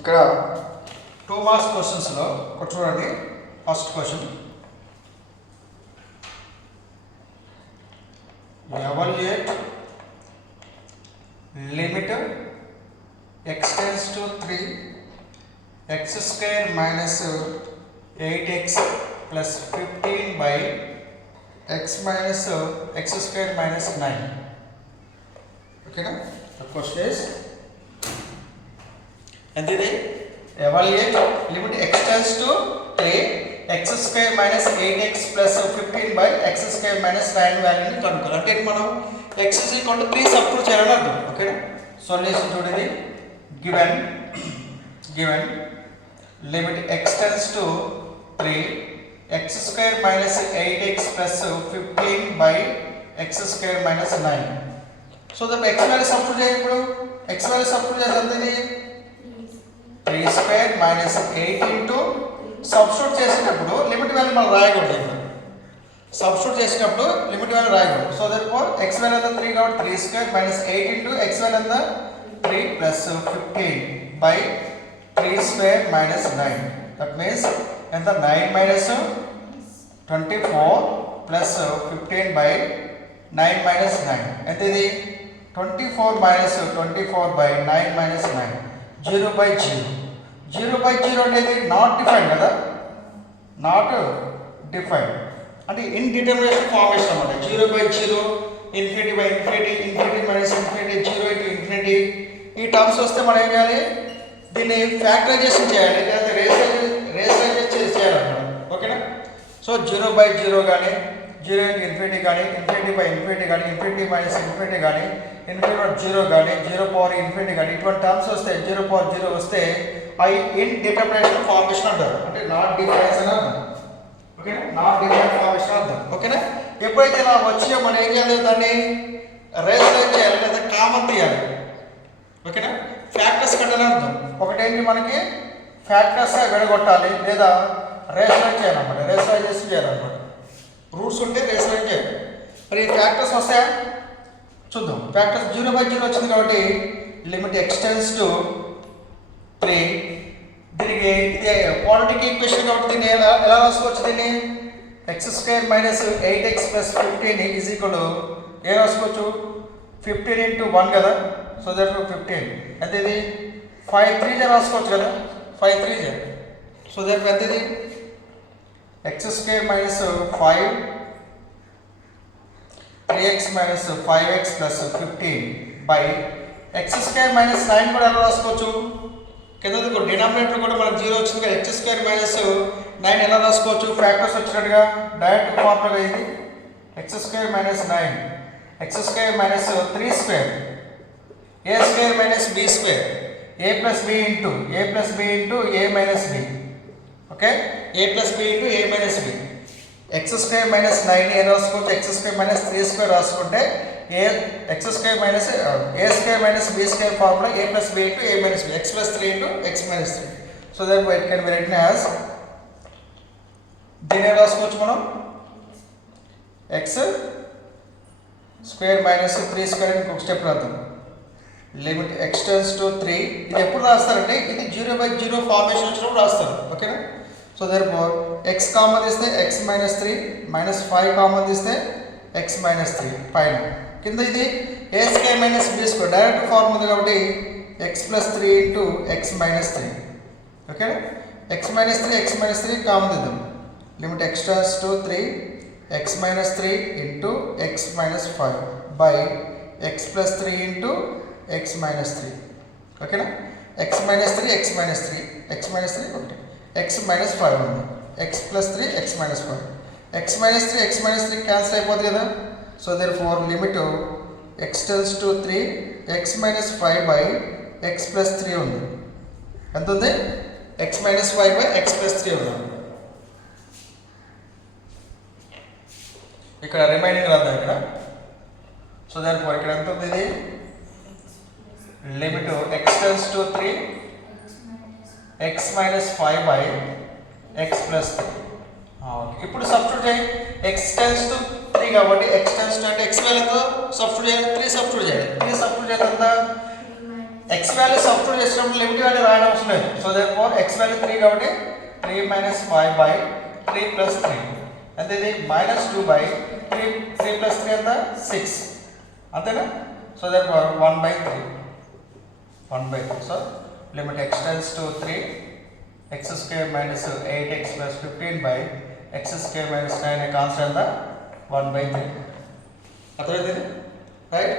ఇక్కడ 2 మార్క్స్ క్వశ్చన్స్లో ఒకటి చూడండి. First question, evaluate limit x tends to 3 x square minus 8x plus 15 by x minus x square minus 9. Okay na? The question is, and then evaluate limit x tends to 3 x square minus 8x plus 15 by x square minus 9 value ని కనుక్కోవాలి. అంటే మనం x is equal to 3 substitute చేయాలని అర్థం. ఓకేనా? Solution చూడండి. given limit x tends to 3 x square minus 8x plus 15 by x square minus 9. So that x value substitute చేయాలి. ఇప్పుడు x వాల్యూ సబ్స్టిట్యూట్ చేస్తే ఇది 3 స్క్వేర్ మైనస్ 8 ఇంటూ సబ్స్టిట్యూట్ చేసేటప్పుడు limit value మనం రాయకూడదు. సబ్స్టిట్యూట్ చేసినప్పుడు లిమిట్ వాల్యూ రాయకూడదు. So that X value అంతా 3 కాబట్టి 3 square minus 8 into X value అంతా 3 plus 15 by 3 square minus 9. That means ఎంత 9 మైనస్ 24 ప్లస్ 15 బై 9 మైనస్ 9 ఎంత ఇది 24 minus 24 by 9 minus 9 0 by 0. 0 by 0 అనేది నాట్ డిఫైన్డ్ కదా, నాట్ డిఫైన్డ్ అంటే ఇన్డిటర్మినేషన్ ఫార్మేషన్ అన్నమాట. 0 by 0, infinity by infinity, infinity minus infinity, 0 into infinity. ఈ terms వస్తే మనం ఏం చేయాలి, దీన్ని ఫ్యాక్టరైజేషన్ చేయాలి లేదా రేషనలైజేషన్ చేయాలన్నమాట. ఓకేనా? సో 0 బై 0 కానీ, 0 ఇంటూ ఇన్ఫినిటీ కానీ, ఇన్ఫినిటీ బై ఇన్ఫినిటీ కానీ, ఇన్ఫినిటీ మైనస్ ఇన్ఫినిటీ కానీ, ఇన్ఫినిటీ బై 0 కానీ, 0 పవర్ ఇన్ఫినిటీ కానీ, ఇటువంటి టర్మ్స్ వస్తే 0 పవర్ 0 వస్తే ఐ ఇన్డిటర్మినేషన్ ఫార్మేషన్ అంటారు. అంటే నాట్ డిఫైన్స్ అని అర్థం. ఓకేనా? నాట్ డిఫైన్ ఫార్మేషన్ అర్థం. ఓకేనా? ఎప్పుడైతే ఇలా వచ్చినా మనం ఏం చేయాలి, దాన్ని రేషనలైజ్ చేయాలి లేదా కామన్ తీయాలి. ఓకేనా? ఫ్యాక్టర్స్ కట్టాలని అర్థం. ఒకటేంటి మనకి ఫ్యాక్టర్స్గా విడగొట్టాలి లేదా రేషనలైజ్ చేయాలన్నమాట. రేషనలైజేషన్ చేయాలన్నమాట. రూట్స్ ఉంటే రేషనలైజ్ చేయాలి. మరి ఫ్యాక్టర్స్ వస్తాయా చూద్దాం. ఫ్యాక్టర్స్ 0 బై 0 వచ్చింది కాబట్టి లిమిట్ ఎక్స్టెన్స్ టు 3. దీనికి ఇది క్వాడ్రాటిక్ ఈక్వేషన్ కాబట్టి దీన్ని ఎలా రాసుకోవచ్చు, దీన్ని X square minus 8x plus 15 is equal to ఏం రాసుకోవచ్చు 15 ఇంటూ 1 కదా. సో దట్ 15 ఎంత ఇది 5 3 రాసుకోవచ్చు కదా, 5 3. సో దట్ ఎంత ఇది x square minus 5 3x minus 5x plus 15 by X square minus 9 కూడా ఎలా రాసుకోవచ్చు, కింద డినామినేటర్ కూడా మనకు 0 వచ్చింది కదా. ఎక్స్ స్క్వేర్ మైనస్ 9 ఎలా రాసుకోవచ్చు, ఫ్యాక్టర్స్ వచ్చినట్టుగా డైరెక్ట్ ఫార్ములా ఇది. X square minus 9 x square minus 3 square a square minus b square a plus b into a minus b. Okay, a plus b into a minus b. X square minus 9 ఏ రాసుకోవచ్చు, x square minus 3 square రాసుకుంటే ఏ x square minus a square minus b square formula a plus b into a minus b, x plus 3 into x minus 3. So that it can be written as, దీన్ని రాసుకోవచ్చు మనం X square minus 3 square అని ఇంకొక step రాద్దాం. Limit x tends to 3. ఇది ఎప్పుడు రాస్తారంటే ఇది 0 by 0 formation వచ్చినప్పుడు రాస్తారు. ఓకేనా? సో దెర్ఫోర్ ఎక్స్ కామన్ తీస్తే ఎక్స్ మైనస్ 3 మైనస్ 5 కామన్ తీస్తే ఎక్స్ మైనస్ 3 పైన, కింద ఇది a square minus b square direct form ఉంది కాబట్టి x plus 3 into x minus 3. ఓకేనా? ఎక్స్ మైనస్ 3 కామన్ తీద్దాం. Limit x tends to 3 x minus 3 into x minus 5 by x plus 3 into x minus 3. ఓకేనా? X minus 3 x minus 3 ఒకటి, X minus 5 ఉంది, X plus 3 x minus 5, X minus 3 cancel అయిపోతుంది కదా. So therefore limit x tends to 3 x minus 5 by x plus 3 ఉంది. ఎంత ఉంది, X minus 5 by x plus 3 ఉంది. ఇక్కడ రిమైనింగ్ రాద్దాం ఇక్కడ. సో దెర్ఫోర్ ఇక్కడ ఎంత ఉంది, ఇది limit x tends to 3 x minus 5 by x plus 3. ఇప్పుడు సబ్స్టిట్యూట్ చేయి, ఎక్స్టెన్స్ టు 3 కాబట్టి ఎక్స్టెన్స్ టు అంటే ఎక్స్ వాల్యూతో సబ్స్టిట్యూట్ చేయాలి, 3 సబ్స్టిట్యూట్ చేయాలి. 3 సబ్స్టిట్యూట్ చేయాలి ఎంత ఎక్స్ వాల్యూ సబ్స్టిట్యూట్ చేసినప్పుడు లిమిట్ వాల్యూ రాయడం అవసరం లేదు. సో దేర్ఫోర్ ఎక్స్ వాల్యూ 3 కాబట్టి 3 మైనస్ 5 బై 3 ప్లస్ 3 అంటే ఇది మైనస్ 2 బై 3 ప్లస్ 3 ఎంత 6 అంతేనా. So therefore 1 by 3 so limit x tends to 3 X square minus 8x plus 15 by X square minus 9 constant ఎంత 1 బై 3 అర్థమైంది రైట్.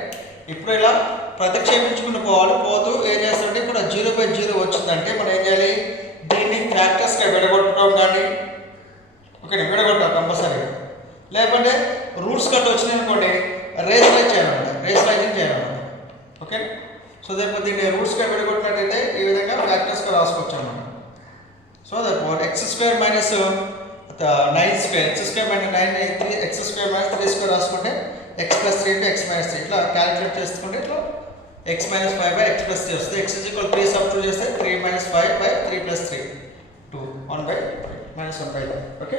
ఇప్పుడు ఇలా ప్రతిక్షేపించుకుని పోతూ ఏం చేస్తారంటే ఇప్పుడు 0/0 వచ్చిందంటే మనం ఏం చేయాలి, దీన్ని ఫ్యాక్టర్స్గా విడగొట్టడం కానీ ఓకే విడగొట్టాలి కంపల్సరీగా, లేకపోతే రూట్స్ కట్ వచ్చినాయి అనుకోండి రేషనలైజింగ్ చేయాలన్నమాట. ఓకే సో దేనిపై దీన్ని రూట్స్గా విడగొట్టినట్టయితే ఈ విధంగా ఫ్యాక్టర్స్గా రాసుకోవచ్చు అన్నమాట. So that X square minus 9 square X square minus 9 x square minus 3 square రాసుకుంటే x plus 3 into x minus 3 ఇట్లా క్యాలిక్యులేట్ చేసుకుంటే ఇట్లా x minus 5 by x plus 3 వస్తుంది. x ఈజ్ ఈక్వల్ 3 సబ్స్టిట్యూట్ చేస్తే 3 minus 5 by 3 plus 3 2 1 by minus 1 by 3 okay.